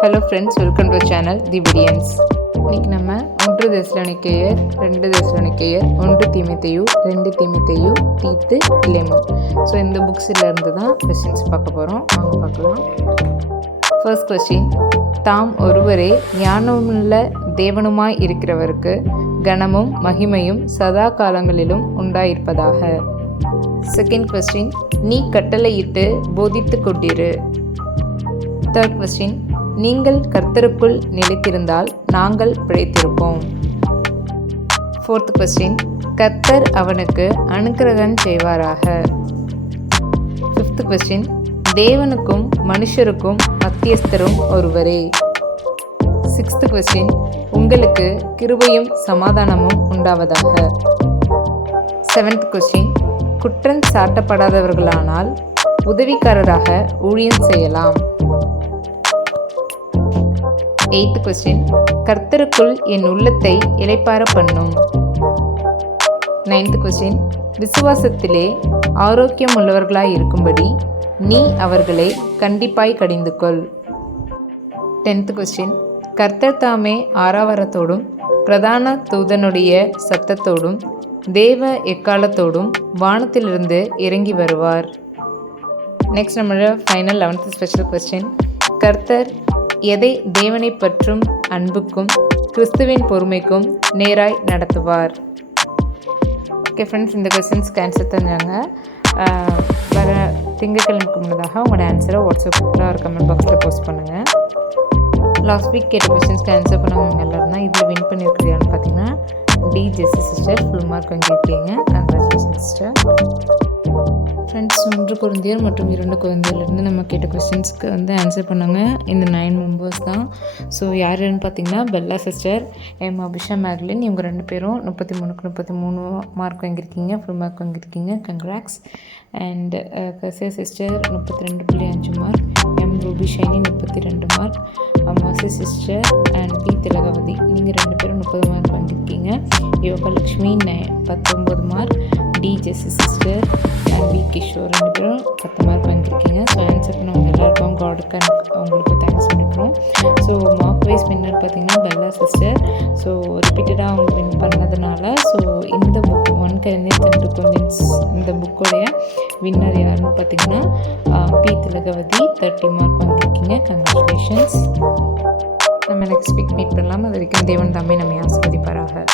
Hello friends, welcome to channel the விடியன்ஸ். இன்றைக்கி நம்ம 1 தெசலோனிக்கேயர், 2 தெசலோனிக்கேயர், 1 தீமோத்தேயு, 2 தீமோத்தேயு, தீத்து, பிலேமோன். ஸோ இந்த புக்ஸிலேருந்து தான் கொஸ்டின்ஸ் பார்க்க போகிறோம். வாங்க பார்க்கலாம். ஃபர்ஸ்ட் கொஸ்டின், தாம் ஒருவரே ஞானமுள்ள தேவனுமாய் இருக்கிறவருக்கு கனமும் மகிமையும் சதா காலங்களிலும் உண்டாயிருப்பதாக. செகண்ட் கொஸ்டின், நீ கட்டளையிட்டு போதித்து கொண்டிரு. தேர்ட் கொஸ்டின், நீங்கள் கர்த்தருக்குள் நிலைத்திருந்தால் நாங்கள் பிழைத்திருப்போம். ஃபோர்த் கொஸ்டின், கர்த்தர் அவனுக்கு அனுக்கிரகம் செய்வாராக. ஃபிஃப்த் கொஸ்டின், தேவனுக்கும் மனுஷருக்கும் மத்தியஸ்தரும் ஒருவரே. சிக்ஸ்த் கொஸ்டின், உங்களுக்கு கிருபையும் சமாதானமும் உண்டாவதாக. செவன்த் கொஸ்டின், குற்றம் சாட்டப்படாதவர்களானால் உதவிக்காரராக ஊழியம் செய்யலாம். எய்த் கொஸ்டின், கர்த்தருக்குள் என் உள்ளத்தை இளைப்பார பண்ணும். நைன்த் கொஸ்டின், விசுவாசத்திலே ஆரோக்கியம் உள்ளவர்களாய் இருக்கும்படி நீ அவர்களை கண்டிப்பாய் கடிந்து கொள். 10th கொஸ்டின், கர்த்தர் தாமே ஆரவாரத்தோடும் பிரதான தூதனுடைய சத்தத்தோடும் தேவ எக்காலத்தோடும் வானத்திலிருந்து இறங்கி வருவார். நெக்ஸ்ட் நம்மளோட ஃபைனல் 11th ஸ்பெஷல் கொஸ்டின், கர்த்தர் எதை தேவனை பற்றும் அன்புக்கும் கிறிஸ்துவின் பொறுமைக்கும் நேராய் நடத்துவார். ஓகே ஃப்ரெண்ட்ஸ், இந்த கொஸ்டின்ஸ்க்கு ஆன்சர் தெரிஞ்சாங்க. வர திங்கட்கிழமைக்கு முன்னதாக உங்களோட ஆன்சரை வாட்ஸ்அப்பில் ஒரு கமெண்ட் பாக்ஸில் போஸ்ட் பண்ணுங்கள். லாஸ்ட் வீக் கேட்ட கொஸ்டின்ஸ்க்கு ஆன்சர் பண்ணவங்க எல்லோரும் தான் இதில் வின் பண்ணியிருக்கிறீங்கன்னு பார்த்தீங்கன்னா D Jessy sister full mark வாங்கியிருக்கீங்க. Congratulation sister. ஃப்ரெண்ட்ஸ், 1 கொரிந்தியர் மற்றும் 2 கொரிந்தியர்லேருந்து நம்ம கேட்ட கொஸ்டின்ஸ்க்கு ஆன்சர் பண்ணாங்க இந்த 9 மெம்பர்ஸ் தான். ஸோ யாருன்னு பார்த்தீங்கன்னா Bella sister, M Abisha Macklin, இவங்க 2 பேரும் 33க்கு 33 மார்க் வாங்கியிருக்கீங்க, ஃபுல் மார்க் வாங்கியிருக்கீங்க. Congrats. And Kasiya sister 32.5 mark, M Ruby Shiny 32 mark, Ammasi sister and B Thilagavathi நீங்கள் 2 பேரும் 30 மார்க் வாங்கியிருக்கீங்க. Yogalakshmi 19 mark, D Jessy sister and B Kishore 2 பேரும் 10 மார்க் வாங்கியிருக்கீங்க. ஸோ ஆன்சர் பண்ணவங்க எல்லாருக்கும் காடுக்கு அவங்களுக்கு தேங்க்ஸ் பண்ணிக்கிறோம். ஸோ மார்க் வைஸ் வின்னர் பார்த்தீங்கன்னா பெல்லா சிஸ்டர். ஸோ ரிப்பீட்டடாக அவங்க வின் பண்ணதுனால ஸோ இந்த புக் 1 Corinthians and 2 Corinthians இந்த புக்கோடைய வின்னர் யாருன்னு பார்த்தீங்கன்னா பி திலகவதி 30 மார்க் வாங்கியிருக்கீங்க. கங்க்ராச்சுலேஷன்ஸ். நம்ம நெக்ஸ்ட் வீக் மீட் பண்ணலாம். அது வரைக்கும் தேவன் தாமே நம்ம ஆசீர்வதிப்பாராக.